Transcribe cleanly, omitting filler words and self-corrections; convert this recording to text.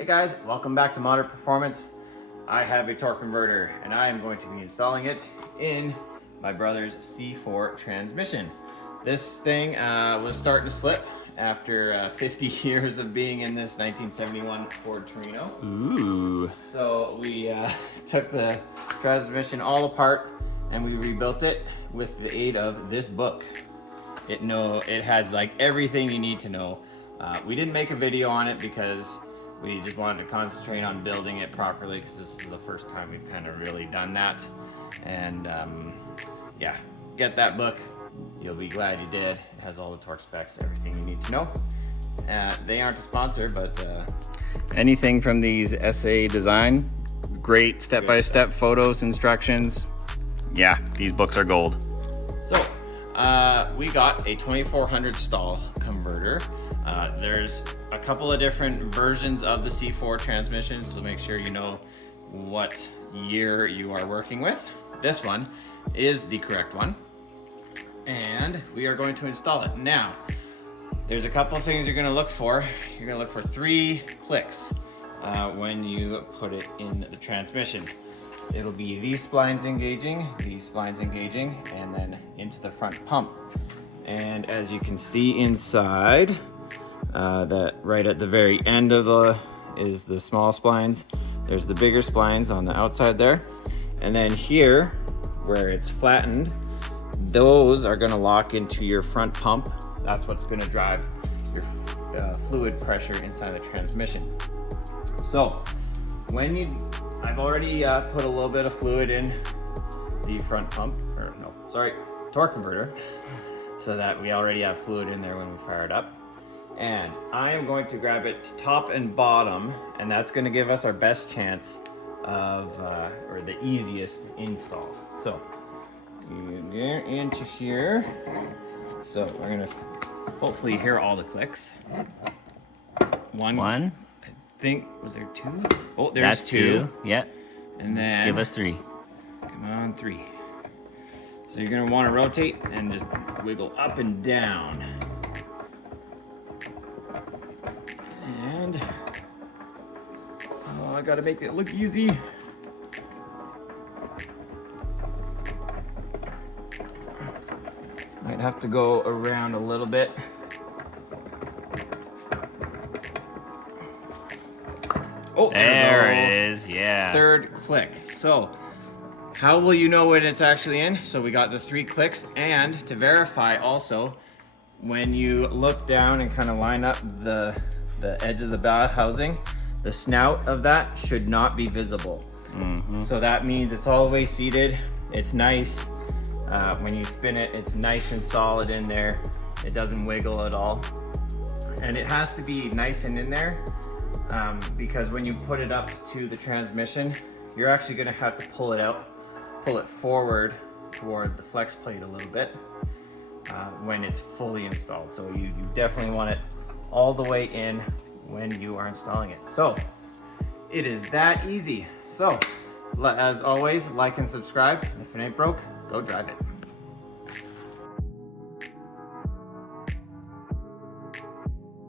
Hey guys, welcome back to Modern Performance. I have a torque converter and I am going to be installing it in my brother's C4 transmission. This thing was starting to slip after 50 years of being in this 1971 Ford Torino. Ooh. So we took the transmission all apart and we rebuilt it with the aid of this book. It has like everything you need to know. We didn't make a video on it because we just wanted to concentrate on building it properly because this is the first time we've kind of really done that. And yeah, get that book. You'll be glad you did. It has all the torque specs, everything you need to know. They aren't a sponsor, but anything from these SA Design, great step-by-step photos, instructions. Yeah, these books are gold. So we got a 2400 stall converter. There's a couple of different versions of the C4 transmission, so make sure you know what year you are working with. This one is the correct one, and we are going to install it. Now, there's a couple of things you're going to look for. You're going to look for 3 clicks when you put it in the transmission. It'll be these splines engaging, and then into the front pump. And as you can see inside, that right at the very end of is the small splines. There's the bigger splines on the outside there. And then here, where it's flattened, those are gonna lock into your front pump. That's what's gonna drive your fluid pressure inside the transmission. So, I've already put a little bit of fluid in the front pump, torque converter, so that we already have fluid in there when we fire it up. And I am going to grab it top and bottom, and that's going to give us our best chance of, or the easiest install. So you get into here. So we're going to hopefully hear all the clicks. One. I think, was there 2? Oh, there's That's 2. Yep. And then give us 3. Come on, 3. So you're going to want to rotate and just wiggle up and down. And oh, I gotta make it look easy. Might have to go around a little bit. Oh, there it is, yeah. 3rd click. So, how will you know when it's actually in? So we got the 3 clicks, and to verify also, when you look down and kind of line up the edge of the bow housing, the snout of that should not be visible. So that means it's all the way seated. It's nice. When you spin it, it's nice and solid in there. It doesn't wiggle at all. And it has to be nice and in there because when you put it up to the transmission, you're actually gonna have to pull it forward toward the flex plate a little bit when it's fully installed. So you definitely want it all the way in when you are installing it. So it is that easy. So as always, like and subscribe. If it ain't broke, go drive it.